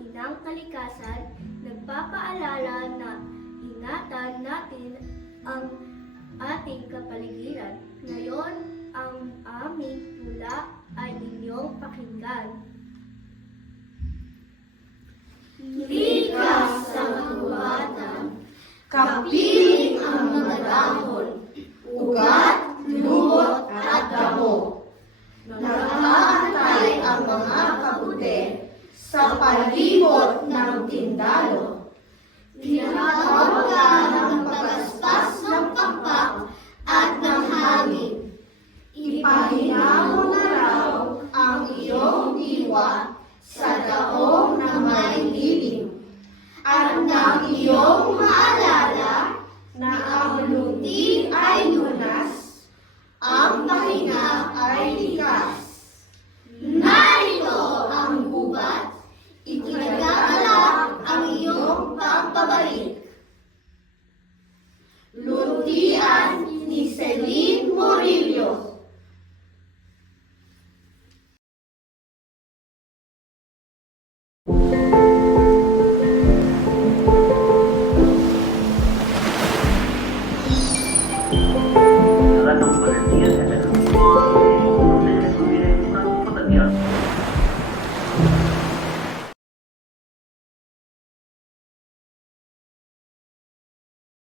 inang kalikasan, nagpapaalala na ingatan natin ang ating kapaligiran. Ngayon, ang aming tula ay inyong pakinggan. Likas sa kagubatan, Kapiling ang mga dahon, ugat, lumot at damo. Nakaantay sa palibot ng tindalo. Dalam pengertian adalah proses yang berbeda bukan pengetahuan.